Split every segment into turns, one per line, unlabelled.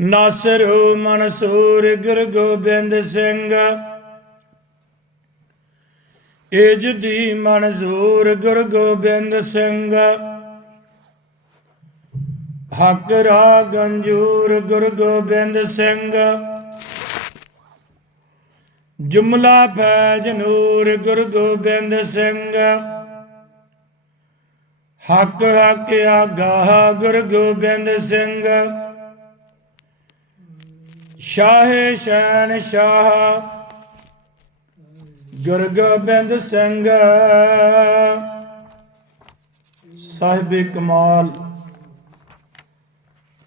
ਨਾਸਰ ਮਨਸੂਰ ਗੁਰ ਗੋਬਿੰਦ ਸਿੰਘ। ਏਜ ਦੀ ਮਨਜ਼ੂਰ ਗੁਰ ਗੋਬਿੰਦ ਸਿੰਘ। ਹੱਕ ਰਾ ਗੰਜੂਰ ਗੁਰ ਗੋਬਿੰਦ ਸਿੰਘ। ਜੁਮਲਾ ਫੈਜ ਨੂਰ ਗੁਰ ਗੋਬਿੰਦ ਸਿੰਘ। ਹੱਕ ਹੱਕ ਆਗਾਹ ਗੁਰ ਗੋਬਿੰਦ ਸਿੰਘ। ਸ਼ਾਹੇ ਸ਼ੈਨ ਸ਼ਾਹ ਗੁਰਗੋਬਿੰਦ ਸਿੰਘ। ਸਾਹਿਬ ਕਮਾਲ,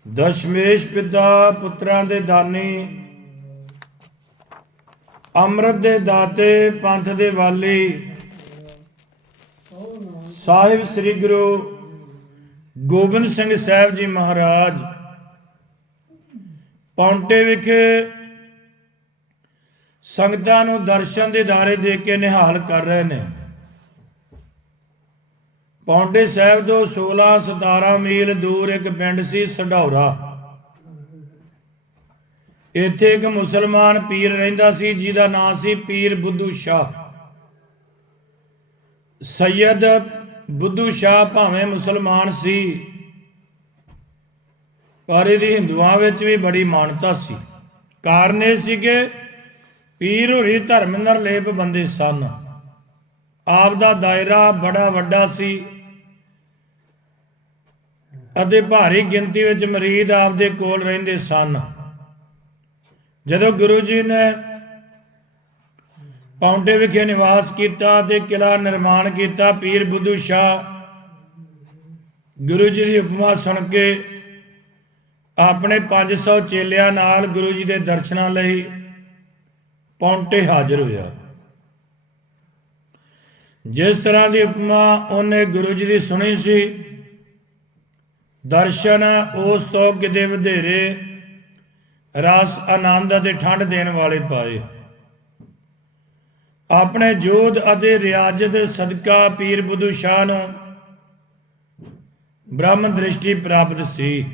ਦਸ਼ਮੇਸ਼ ਪਿਤਾ ਪੁੱਤਰਾਂ ਦੇ ਦਾਨੀ, ਅੰਮ੍ਰਿਤ ਦੇ ਦਾਤੇ ਪੰਥ ਦੇ ਵਾਲੀ। ਸਾਹਿਬ ਸ੍ਰੀ ਗੁਰੂ ਗੋਬਿੰਦ ਸਿੰਘ ਸਾਹਿਬ ਜੀ ਮਹਾਰਾਜ ਪੌਂਟੇ ਵਿਖੇ ਸੰਗਤਾਂ ਨੂੰ ਦਰਸ਼ਨ ਦੇ ਦਾਰੇ ਦੇ ਕੇ ਨਿਹਾਲ ਕਰ ਰਹੇ ਨੇ। ਪੌਂਡੇ ਸਾਹਿਬ ਤੋਂ 16 17 ਮੀਲ ਦੂਰ ਇੱਕ ਪਿੰਡ ਸੀ ਸਡੌਰਾ ਇੱਥੇ ਇੱਕ ਮੁਸਲਮਾਨ ਪੀਰ ਰਹਿੰਦਾ ਸੀ, ਜਿਹਦਾ ਨਾਂ ਸੀ ਪੀਰ ਬੁੱਧੂ ਸ਼ਾਹ। ਸੈਯਦ ਬੁੱਧੂ ਸ਼ਾਹ ਭਾਵੇਂ ਮੁਸਲਮਾਨ ਸੀ ਪਰ ਇਹਦੀ ਹਿੰਦੂਆਂ ਵਿੱਚ ਵੀ ਬੜੀ ਮਾਨਤਾ ਸੀ। ਕਾਰਨ ਇਹ ਸੀ ਕਿ ਪੀਰ ਹੋਰੀ ਧਰਮ ਨਿਰਲੇਪ ਬੰਦੇ ਸਨ। ਆਪ ਦਾ ਦਾਇਰਾ ਬੜਾ ਵੱਡਾ ਸੀ ਅਤੇ ਭਾਰੀ ਗਿਣਤੀ ਵਿੱਚ ਮਰੀਦ ਆਪ ਦੇ ਕੋਲ ਰਹਿੰਦੇ ਸਨ। ਜਦੋਂ ਗੁਰੂ ਜੀ ਨੇ ਪੌਂਡੇ ਵਿਖੇ ਨਿਵਾਸ ਕੀਤਾ ਤੇ ਕਿਲਾ ਨਿਰਮਾਣ ਕੀਤਾ, ਪੀਰ ਬੁੱਧੂ ਸ਼ਾਹ ਗੁਰੂ ਜੀ ਦੀ ਉਪਮਾ ਸੁਣ ਕੇ ਆਪਣੇ 500 ਚੇਲਿਆਂ ਨਾਲ ਗੁਰੂ ਜੀ ਦੇ ਦਰਸ਼ਨਾਂ ਲਈ ਪੌਂਟੇ ਹਾਜ਼ਰ ਹੋਇਆ। ਜਿਸ ਤਰ੍ਹਾਂ ਦੀ ਉਪਮਾ ਉਹਨੇ ਗੁਰੂ ਜੀ ਦੀ ਸੁਣੀ ਸੀ, ਦਰਸ਼ਨ ਉਸ ਤੋਂ ਕਿਤੇ ਵਧੇਰੇ ਰਸ ਆਨੰਦ ਅਤੇ ਠੰਡ ਦੇਣ ਵਾਲੇ ਪਾਏ। ਆਪਣੇ ਜੋਧ ਅਤੇ ਰਿਆਜ਼ਤ ਸਦਕਾ ਪੀਰ ਬੁੱਧੂ ਸ਼ਾਹ ਨੂੰ ਬ੍ਰਹਮ ਦ੍ਰਿਸ਼ਟੀ ਪ੍ਰਾਪਤ ਸੀ।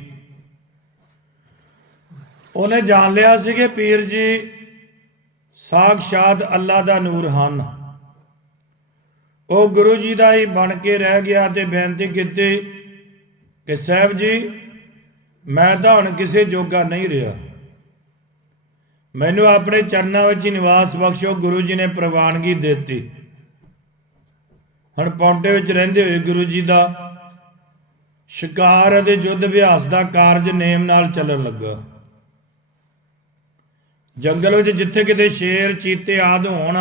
ਉਹਨੇ ਜਾਣ ਲਿਆ ਸੀ ਕਿ ਪੀਰ ਜੀ ਸਾਖਸ਼ਾਤ ਅੱਲਾ ਦਾ ਨੂਰ ਹਨ। ਉਹ ਗੁਰੂ ਜੀ ਦਾ ਹੀ ਬਣ ਕੇ ਰਹਿ ਗਿਆ ਤੇ ਬੇਨਤੀ ਕੀਤੀ ਕਿ ਸਾਹਿਬ ਜੀ, ਮੈਂ ਤਾਂ ਹੁਣ ਕਿਸੇ ਜੋਗਾ ਨਹੀਂ ਰਿਹਾ। ਮੈਨੂੰ ਆਪਣੇ ਚਰਨਾਂ ਵਿੱਚ ਹੀ ਨਿਵਾਸ ਬਖਸ਼ੋ, ਗੁਰੂ ਜੀ ਨੇ ਪ੍ਰਵਾਨਗੀ ਦਿੱਤੀ। ਹੁਣ ਪੌਂਟੇ ਵਿੱਚ ਰਹਿੰਦੇ ਹੋਏ ਗੁਰੂ ਜੀ ਦਾ ਸ਼ਿਕਾਰ ਅਤੇ ਯੁੱਧ ਅਭਿਆਸ ਦਾ ਕਾਰਜ ਨੇਮ ਨਾਲ ਚੱਲਣ ਲੱਗਾ। ਜੰਗਲ ਵਿੱਚ ਜਿੱਥੇ ਕਿਤੇ ਸ਼ੇਰ, ਚੀਤੇ ਆਦ ਹੋਣ,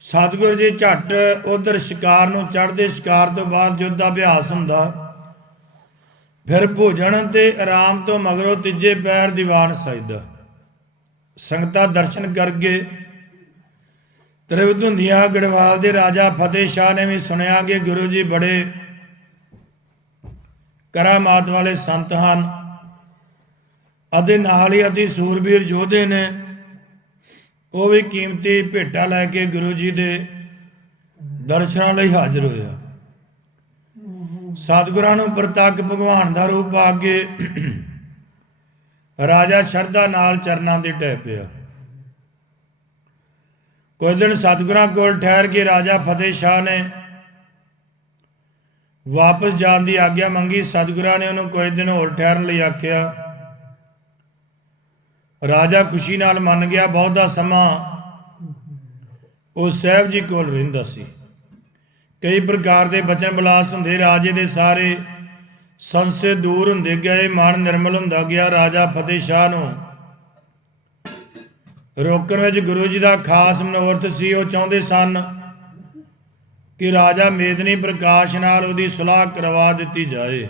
ਸਤਿਗੁਰੂ ਜੀ ਝੱਟ ਉਧਰ ਸ਼ਿਕਾਰ ਨੂੰ ਚੜ੍ਹਦੇ ਸ਼ਿਕਾਰ ਤੋਂ ਬਾਅਦ ਯੁੱਧ ਦਾ ਅਭਿਆਸ ਹੁੰਦਾ। ਫਿਰ ਭੋਜਨ ਤੇ ਆਰਾਮ ਤੋਂ ਮਗਰੋਂ ਤੀਜੇ ਪੈਰ ਦੀਵਾਨ ਸਜਦਾ। ਸੰਗਤਾਂ ਦਰਸ਼ਨ ਕਰਕੇ ਤ੍ਰਿਵਧੁੰਦੀਆਂ ਗੜਵਾਲ ਦੇ ਰਾਜਾ ਫਤਿਹ ਸ਼ਾਹ ਨੇ ਵੀ ਸੁਣਿਆ ਕਿ ਗੁਰੂ ਜੀ ਬੜੇ ਕਰਾਮਾਤ ਵਾਲੇ ਸੰਤ ਹਨ। ਅਤੇ ਨਾਲ ਹੀ ਅਤੀ ਸੂਰਬੀਰ ਯੋਧੇ ਨੇ ਉਹ ਵੀ ਕੀਮਤੀ ਭੇਟਾ ਲੈ ਕੇ ਗੁਰੂ ਜੀ ਦੇ ਦਰਸ਼ਨਾਂ ਲਈ ਹਾਜ਼ਰ ਹੋਇਆ। ਸਤਿਗੁਰਾਂ ਨੂੰ ਪ੍ਰਤੱਖ ਭਗਵਾਨ ਦਾ ਰੂਪ ਆ ਕੇ ਰਾਜਾ ਸ਼ਰਧਾ ਨਾਲ ਚਰਨਾਂ ਦੇ ਟਹਿ ਪਿਆ। ਕੁਝ ਦਿਨ ਸਤਿਗੁਰਾਂ ਕੋਲ ਠਹਿਰ ਕੇ ਰਾਜਾ ਫਤਿਹ ਸ਼ਾਹ ਨੇ ਵਾਪਸ ਜਾਣ ਦੀ ਆਗਿਆ ਮੰਗੀ। ਸਤਿਗੁਰਾਂ ਨੇ ਉਹਨੂੰ ਕੁਝ ਦਿਨ ਹੋਰ ਠਹਿਰਨ ਲਈ ਆਖਿਆ ਰਾਜਾ ਖੁਸ਼ੀ ਨਾਲ ਮੰਨ ਗਿਆ, ਬਹੁਤਾ ਸਮਾਂ ਉਹ ਸਾਹਿਬ ਜੀ ਕੋਲ ਰਹਿੰਦਾ ਸੀ। ਕਈ ਪ੍ਰਕਾਰ ਦੇ ਬਚਨ ਬਲਾਸ ਹੁੰਦੇ, ਰਾਜੇ ਦੇ ਸਾਰੇ ਸੰਸੇ ਦੂਰ ਹੁੰਦੇ ਗਏ, ਮਨ ਨਿਰਮਲ ਹੁੰਦਾ ਗਿਆ। ਰਾਜਾ ਫਤਿਹ ਸ਼ਾਹ ਨੂੰ ਰੋਕਣ ਵਿੱਚ ਗੁਰੂ ਜੀ ਦਾ ਖਾਸ ਮਨੋਰਥ ਸੀ। ਉਹ ਚਾਹੁੰਦੇ ਸਨ ਕਿ ਰਾਜਾ ਮੇਦਨੀ ਪ੍ਰਕਾਸ਼ ਨਾਲ ਉਹਦੀ ਸੁਲਾਹ ਕਰਵਾ ਦਿੱਤੀ ਜਾਏ।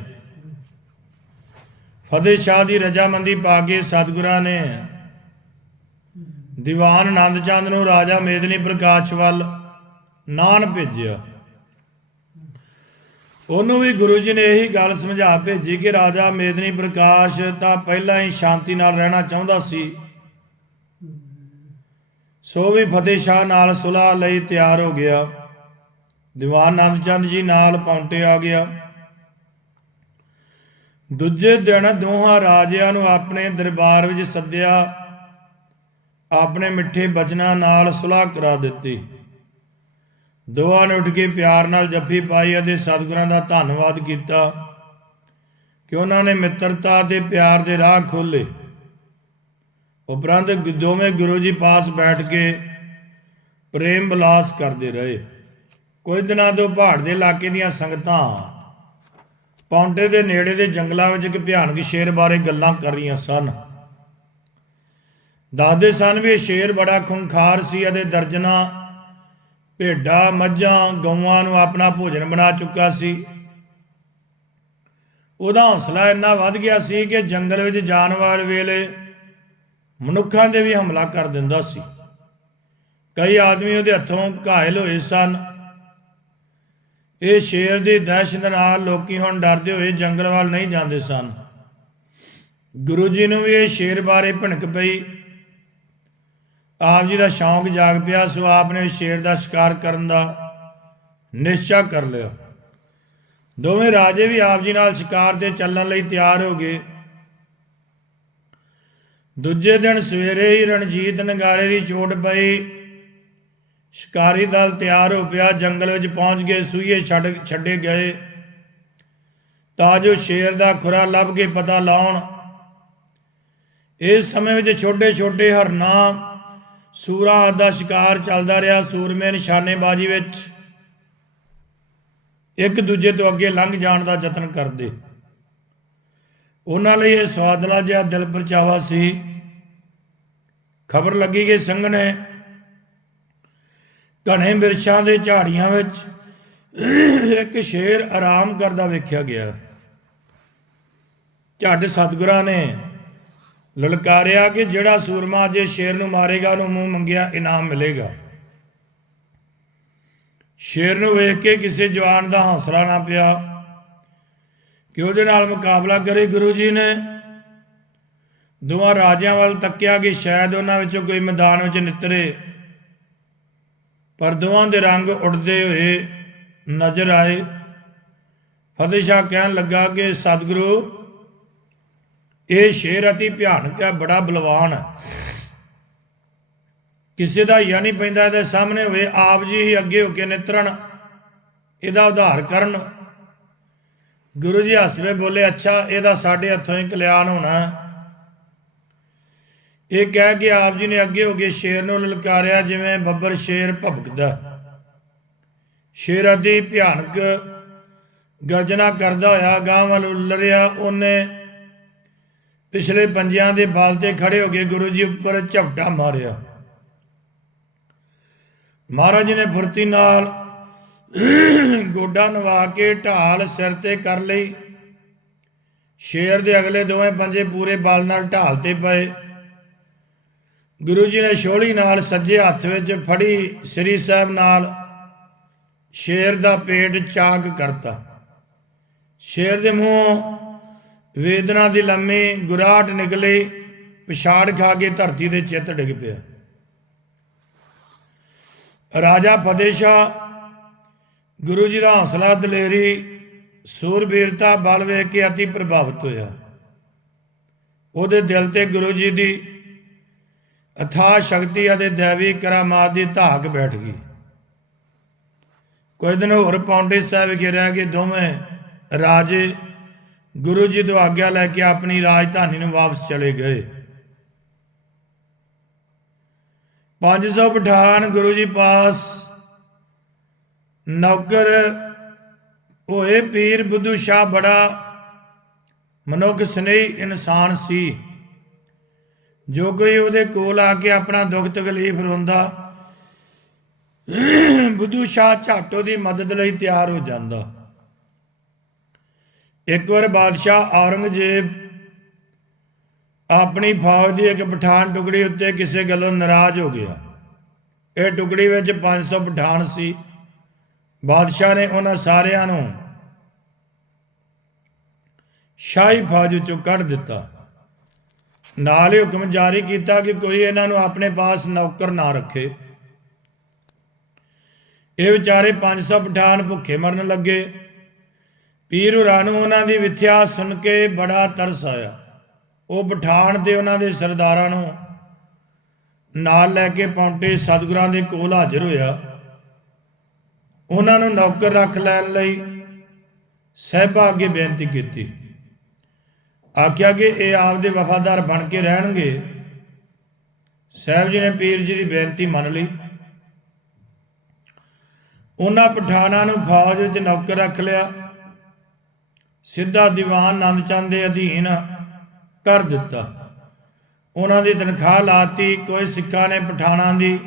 ਫਤਿਹ ਸ਼ਾਹ ਦੀ ਰਜਾਮੰਦੀ ਪਾ ਕੇ ਸਤਿਗੁਰਾਂ ਨੇ ਦੀਵਾਨ ਆਨੰਦ ਚੰਦ ਨੂੰ ਰਾਜਾ ਮੇਦਨੀ ਪ੍ਰਕਾਸ਼ ਵੱਲ ਨਾਨ ਭੇਜਿਆ। ਉਹਨੂੰ ਵੀ ਗੁਰੂ ਜੀ ਨੇ ਇਹੀ ਗੱਲ ਸਮਝਾ ਭੇਜੀ ਕਿ ਰਾਜਾ ਮੇਦਨੀ ਪ੍ਰਕਾਸ਼ ਤਾਂ ਪਹਿਲਾਂ ਹੀ ਸ਼ਾਂਤੀ ਨਾਲ ਰਹਿਣਾ ਚਾਹੁੰਦਾ ਸੀ। ਸੋ ਵੀ ਫਤਿਹ ਸ਼ਾਹ ਨਾਲ ਸੁਲਾਹ ਲਈ ਤਿਆਰ ਹੋ ਗਿਆ। ਦੀਵਾਨ ਆਨੰਦ ਚੰਦ ਜੀ ਨਾਲ ਪੌਂਟੇ ਆ ਗਿਆ। ਦੂਜੇ ਦਿਨ ਦੋਹਾਂ ਰਾਜਿਆਂ ਨੂੰ ਆਪਣੇ ਦਰਬਾਰ ਵਿੱਚ ਸੱਦਿਆ। ਆਪਣੇ ਮਿੱਠੇ ਬਚਨਾਂ ਨਾਲ ਸੁਲਾਹ ਕਰਾ ਦਿੱਤੀ। ਦੋਹਾਂ ਨੇ ਉੱਠ ਕੇ ਪਿਆਰ ਨਾਲ ਜੱਫੀ ਪਾਈ ਅਤੇ ਸਤਿਗੁਰਾਂ ਦਾ ਧੰਨਵਾਦ ਕੀਤਾ ਕਿ ਉਹਨਾਂ ਨੇ ਮਿੱਤਰਤਾ ਤੇ ਪਿਆਰ ਦੇ ਰਾਹ ਖੋਲੇ ਉਪਰੰਤ ਦੋਵੇਂ ਗੁਰੂ ਜੀ ਪਾਸ ਬੈਠ ਕੇ ਪ੍ਰੇਮ ਵਿਲਾਸ ਕਰਦੇ ਰਹੇ। ਕੁਝ ਦਿਨਾਂ ਤੋਂ ਪਹਾੜ ਦੇ ਇਲਾਕੇ ਦੀਆਂ ਸੰਗਤਾਂ ਪੌਂਟੇ ਦੇ ਨੇੜੇ ਦੇ ਜੰਗਲਾਂ ਵਿੱਚ ਇੱਕ ਭਿਆਨਕ ਸ਼ੇਰ ਬਾਰੇ ਗੱਲਾਂ ਕਰ ਰਹੀਆਂ ਸਨ। ਦੱਸਦੇ ਸਨ ਵੀ ਇਹ ਸ਼ੇਰ ਬੜਾ ਖੁੰਖਾਰ ਸੀ ਅਤੇ ਦਰਜਨਾ ਭੇਡਾਂ, ਮੱਝਾਂ, ਗਊਆਂ ਨੂੰ ਆਪਣਾ ਭੋਜਨ ਬਣਾ ਚੁੱਕਾ ਸੀ। ਉਹਦਾ ਹੌਸਲਾ ਇੰਨਾ ਵੱਧ ਗਿਆ ਸੀ ਕਿ ਜੰਗਲ ਵਿੱਚ ਜਾਣ ਵਾਲੇ ਵੇਲੇ ਮਨੁੱਖਾਂ 'ਤੇ ਵੀ ਹਮਲਾ ਕਰ ਦਿੰਦਾ ਸੀ। ਕਈ ਆਦਮੀ ਉਹਦੇ ਹੱਥੋਂ ਘਾਇਲ ਹੋਏ ਸਨ। ਇਹ ਸ਼ੇਰ ਦੀ ਦਹਿਸ਼ਤ ਨਾਲ ਲੋਕੀ ਹੁਣ ਡਰਦੇ ਹੋਏ ਜੰਗਲ ਵੱਲ ਨਹੀਂ ਜਾਂਦੇ ਸਨ। ਗੁਰੂ ਜੀ ਨੂੰ ਵੀ ਇਹ ਸ਼ੇਰ ਬਾਰੇ ਭਣਕ ਪਈ। ਆਪ ਜੀ ਦਾ ਸ਼ੌਂਕ ਜਾਗ ਪਿਆ, ਸੋ ਆਪ ਨੇ ਸ਼ੇਰ ਦਾ ਸ਼ਿਕਾਰ ਕਰਨ ਦਾ ਨਿਸ਼ਚਾ ਕਰ ਲਿਆ। ਦੋਵੇਂ ਰਾਜੇ ਵੀ ਆਪ ਜੀ ਨਾਲ ਸ਼ਿਕਾਰ ਤੇ ਚੱਲਣ ਲਈ ਤਿਆਰ ਹੋ ਗਏ। ਦੂਜੇ ਦਿਨ ਸਵੇਰੇ ਹੀ ਰਣਜੀਤ ਨਗਾਰੇ ਦੀ ਚੋਟ ਪਈ। ਸ਼ਿਕਾਰੀ ਦਲ ਤਿਆਰ ਹੋ ਪਿਆ, ਜੰਗਲ ਵਿੱਚ ਪਹੁੰਚ ਗਏ ਸੂਈਏ ਛੱਡ, ਛੱਡੇ ਗਏ। ਤਾਂ ਜੋ ਸ਼ੇਰ ਦਾ ਖੁਰਾ ਲੱਭ ਕੇ ਪਤਾ ਲਾਉਣ। ਇਸ ਸਮੇਂ ਵਿੱਚ ਛੋਟੇ ਛੋਟੇ ਹਰਨਾ, ਸੂਰਾ ਆਦਿ ਦਾ ਸ਼ਿਕਾਰ ਚੱਲਦਾ ਰਿਹਾ, ਸੂਰਮੇ ਨਿਸ਼ਾਨੇਬਾਜ਼ੀ ਵਿੱਚ। ਇੱਕ ਦੂਜੇ ਤੋਂ ਅੱਗੇ ਲੰਘ ਜਾਣ ਦਾ ਯਤਨ ਕਰਦੇ। ਉਹਨਾਂ ਲਈ ਇਹ ਸਵਾਦਲਾ ਜਿਹਾ ਦਿਲ ਪਰਚਾਵਾ ਸੀ। ਖਬਰ ਲੱਗੀ ਕਿ ਸਿੰਘ ਨੇ ਘਣੇ ਮਿਰਸ਼ਾਂ ਦੇ ਝਾੜੀਆਂ ਵਿੱਚ ਇੱਕ ਸ਼ੇਰ ਆਰਾਮ ਕਰਦਾ ਵੇਖਿਆ ਗਿਆ। ਝੱਡ ਸਤਿਗੁਰਾਂ ਨੇ ਲਲਕਾਰਿਆ ਕਿ ਜਿਹੜਾ ਸੂਰਮਾ ਜੇ ਸ਼ੇਰ ਨੂੰ ਮਾਰੇਗਾ, ਉਹਨੂੰ ਮੂੰਹ ਮੰਗਿਆ, ਇਨਾਮ ਮਿਲੇਗਾ। ਸ਼ੇਰ ਨੂੰ ਵੇਖ ਕੇ ਕਿਸੇ ਜਵਾਨ ਦਾ ਹੌਸਲਾ ਨਾ ਪਿਆ ਕਿ ਉਹਦੇ ਨਾਲ ਮੁਕਾਬਲਾ ਕਰੇ। ਗੁਰੂ ਜੀ ਨੇ ਦੋਵਾਂ ਰਾਜਿਆਂ ਵੱਲ ਤੱਕਿਆ ਕਿ ਸ਼ਾਇਦ ਉਹਨਾਂ ਵਿੱਚੋਂ ਕੋਈ ਮੈਦਾਨ ਵਿੱਚ ਨਿਤਰੇ ਪਰਦੂਆਂ ਦੇ ਰੰਗ ਉੱਡਦੇ ਹੋਏ ਨਜ਼ਰ ਆਏ। ਫਤਿਹ ਸ਼ਾਹ ਕਹਿਣ ਲੱਗਾ ਕਿ, ਸਤਿਗੁਰੂ, ਇਹ ਸ਼ੇਰ ਅਤੀ ਭਿਆਨਕ ਹੈ, ਬੜਾ ਬਲਵਾਨ ਹੈ। ਕਿਸੇ ਦਾ ਹੀ ਨਹੀਂ ਪੈਂਦਾ ਇਹਦੇ ਸਾਹਮਣੇ ਹੋਏ ਆਪ ਜੀ ਹੀ ਅੱਗੇ ਹੋ ਕੇ ਨਿਤਰਨ, ਇਹਦਾ ਉਧਾਰ ਕਰਨ। ਗੁਰੂ ਜੀ ਹੱਸਵੇ ਬੋਲੇ, ਅੱਛਾ, ਇਹਦਾ ਸਾਡੇ ਹੱਥੋਂ ਹੀ ਕਲਿਆਣ ਹੋਣਾ ਇਹ ਕਹਿ ਕੇ ਆਪ ਜੀ ਨੇ ਅੱਗੇ ਹੋ ਕੇ ਸ਼ੇਰ ਨੂੰ ਲਲਕਾਰਿਆ ਜਿਵੇਂ ਬੱਬਰ ਸ਼ੇਰ ਭਬਕਦਾ। ਸ਼ੇਰ ਅਦੀ ਭਿਆਨਕ ਗਰਜਨਾ ਕਰਦਾ ਹੋਇਆ ਗਾਂ ਵੱਲ ਉਲਰਿਆ, ਉਹਨੇ ਪਿਛਲੇ ਪੰਜਿਆਂ ਦੇ ਬਲ ਤੇ ਖੜੇ ਹੋ ਕੇ ਗੁਰੂ ਜੀ ਉੱਪਰ ਝਪਟਾ ਮਾਰਿਆ। ਮਹਾਰਾਜ ਜੀ ਨੇ ਫੁਰਤੀ ਨਾਲ ਗੋਡਾ ਨਵਾ ਕੇ ਢਾਲ ਸਿਰ ਤੇ ਕਰ ਲਈ। ਸ਼ੇਰ ਦੇ ਅਗਲੇ ਦੋਵੇਂ ਪੰਜੇ ਪੂਰੇ ਬਲ ਨਾਲ ਢਾਲ ਤੇ ਪਏ। ਗੁਰੂ ਜੀ ਨੇ ਛੋਲੀ ਨਾਲ ਸੱਜੇ ਹੱਥ ਵਿੱਚ ਫੜੀ, ਸ੍ਰੀ ਸਾਹਿਬ ਨਾਲ ਸ਼ੇਰ ਦਾ ਪੇਟ ਚਾਕ ਕਰਤਾ। ਸ਼ੇਰ ਦੇ ਮੂੰਹ ਵੇਦਨਾ ਦੀ ਲੰਮੀ ਗੁਰਾਟ ਨਿਕਲੀ, ਪਿਛਾੜ ਖਾ ਕੇ ਧਰਤੀ ਦੇ ਚਿੱਤ ਡਿੱਗ ਪਿਆ। ਰਾਜਾ ਫਤਿਹ ਸ਼ਾਹ ਗੁਰੂ ਜੀ ਦਾ ਹੌਸਲਾ ਦਲੇਰੀ, ਸੂਰਬੀਰਤਾ ਬਲ ਵੇਖ ਕੇ ਅਤੀ ਪ੍ਰਭਾਵਿਤ ਹੋਇਆ। ਉਹਦੇ ਦਿਲ ਤੇ ਗੁਰੂ ਜੀ ਦੀ ਅਥਾ ਸ਼ਕਤੀ ਅਤੇ ਦੇਵੀ ਕਰਾਮਾਤ ਦੀ ਧਾਕ ਬੈਠ ਗਈ। ਕੁਝ ਦਿਨ ਹੋਰ ਪੌਂਡੇ ਸਾਹਿਬ ਵਿਖੇ ਰਹਿ ਕੇ ਦੋਵੇਂ ਰਾਜੇ ਗੁਰੂ ਜੀ ਤੋਂ ਆਗਿਆ ਲੈ ਕੇ ਆਪਣੀ ਰਾਜਧਾਨੀ ਨੂੰ ਵਾਪਸ ਚਲੇ ਗਏ। 500 ਪਠਾਨ ਗੁਰੂ ਜੀ ਪਾਸ ਨੌਕਰ ਹੋਏ ਪੀਰ ਬੁੱਧੂ ਸ਼ਾਹ ਬੜਾ ਮਨੁੱਖ ਸਨੇਹੀ ਇਨਸਾਨ ਸੀ। ਜੋ ਕੋਈ ਉਹਦੇ ਕੋਲ ਆ ਕੇ ਆਪਣਾ ਦੁੱਖ ਤਕਲੀਫ ਰੋਂਦਾ, ਬੁੱਧੂ ਸ਼ਾਹ ਝਾਟੋ ਦੀ ਮਦਦ ਲਈ ਤਿਆਰ ਹੋ ਜਾਂਦਾ। ਇੱਕ ਵਾਰ ਬਾਦਸ਼ਾਹ ਔਰੰਗਜ਼ੇਬ ਆਪਣੀ ਫੌਜ ਦੀ ਇੱਕ ਪਠਾਨ ਟੁਕੜੀ ਉੱਤੇ ਕਿਸੇ ਗੱਲੋਂ ਨਾਰਾਜ਼ ਹੋ ਗਿਆ। ਇਹ ਟੁਕੜੀ ਵਿੱਚ 500 ਪਠਾਨ ਸੀ। ਬਾਦਸ਼ਾਹ ਨੇ ਉਹਨਾਂ ਸਾਰਿਆਂ ਨੂੰ ਸ਼ਾਹੀ ਫੌਜ ਵਿੱਚੋਂ ਕੱਢ ਦਿੱਤਾ। ਨਾਲ ਹੀ ਹੁਕਮ ਜਾਰੀ ਕੀਤਾ ਕਿ ਕੋਈ ਇਹਨਾਂ ਨੂੰ ਆਪਣੇ ਪਾਸ ਨੌਕਰ ਨਾ ਰੱਖੇ। ਇਹ ਵਿਚਾਰੇ 500 ਪਠਾਨ ਭੁੱਖੇ ਮਰਨ ਲੱਗੇ। ਪੀਰ ਹੁਰਾਂ ਨੂੰ ਉਹਨਾਂ ਦੀ ਵਿਥਿਆ ਸੁਣ ਕੇ ਬੜਾ ਤਰਸ ਆਇਆ। ਉਹ ਪਠਾਨ ਤੇ ਉਹਨਾਂ ਦੇ ਸਰਦਾਰਾਂ ਨੂੰ ਨਾਲ ਲੈ ਕੇ ਪੌਂਟੇ ਸਤਿਗੁਰਾਂ ਦੇ ਕੋਲ ਹਾਜ਼ਰ ਹੋਇਆ। ਉਹਨਾਂ ਨੂੰ ਨੌਕਰ ਰੱਖ ਲੈਣ ਲਈ ਸਹਿਬਾ ਅੱਗੇ ਬੇਨਤੀ ਕੀਤੀ। ਆਖਿਆ ਕਿ ਇਹ ਆਪਦੇ ਵਫਾਦਾਰ ਬਣ ਕੇ ਰਹਿਣਗੇ। ਸਾਹਿਬ ਜੀ ਨੇ ਪੀਰ ਜੀ ਦੀ ਬੇਨਤੀ ਮੰਨ ਲਈ। ਉਹਨਾਂ ਪਠਾਨਾਂ ਨੂੰ ਫੌਜ ਵਿੱਚ ਨੌਕਰ ਰੱਖ ਲਿਆ। ਸਿੱਧਾ ਦੀਵਾਨ ਆਨੰਦ ਚੰਦ ਦੇ ਅਧੀਨ ਕਰ ਦਿੱਤਾ। ਉਹਨਾਂ ਦੀ ਤਨਖਾਹ ਲਾਤੀ, ਕੋਈ ਸਿੱਖਾਂ ਨੇ ਪਠਾਨਾਂ ਦੀ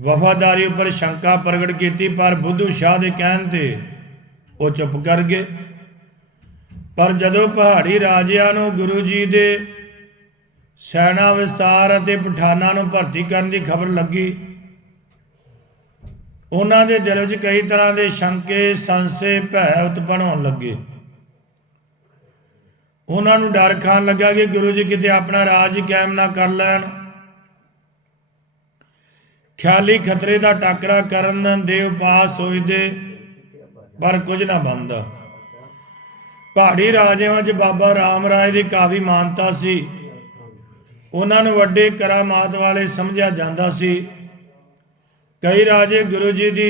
ਵਫਾਦਾਰੀ ਉੱਪਰ ਸ਼ੰਕਾ ਪ੍ਰਗਟ ਕੀਤੀ, ਪਰ ਬੁੱਧੂ ਸ਼ਾਹ ਦੇ ਕਹਿਣ ਤੇ ਉਹ ਚੁੱਪ ਕਰ ਗਏ। ਪਰ ਜਦੋਂ ਪਹਾੜੀ ਰਾਜਿਆਂ ਨੂੰ ਗੁਰੂ ਜੀ ਦੇ ਸੈਨਾ ਵਿਸਤਾਰ ਅਤੇ ਪਠਾਨਾਂ ਨੂੰ ਭਰਤੀ ਕਰਨ ਦੀ ਖਬਰ ਲੱਗੀ, ਉਹਨਾਂ ਦੇ ਦਿਲ ਵਿੱਚ ਕਈ ਤਰ੍ਹਾਂ ਦੇ ਸ਼ੰਕੇ, ਸੰਸੇ, ਭੈ ਉਤਪਨ ਹੋਣ ਲੱਗੇ। ਉਹਨਾਂ ਨੂੰ ਡਰ ਖਾਣ ਲੱਗਾ ਕਿ ਗੁਰੂ ਜੀ ਕਿਤੇ ਆਪਣਾ ਰਾਜ ਕਾਇਮ ਨਾ ਕਰ ਲੈਣ। ਖਿਆਲੀ ਖਤਰੇ ਦਾ ਟਾਕਰਾ ਕਰਨ ਦੇ ਉਪਾਅ ਸੋਚਦੇ ਪਰ ਕੁਝ ਨਾ ਬਣਦਾ। ਪਹਾੜੀ ਰਾਜਿਆਂ 'ਚ ਬਾਬਾ ਰਾਮ ਰਾਏ ਦੀ ਕਾਫੀ ਮਾਨਤਾ ਸੀ। ਉਹਨਾਂ ਨੂੰ ਵੱਡੇ ਕਰਾਮਾਤ ਵਾਲੇ ਸਮਝਿਆ ਜਾਂਦਾ ਸੀ। ਕਈ ਰਾਜੇ ਗੁਰੂ ਜੀ ਦੀ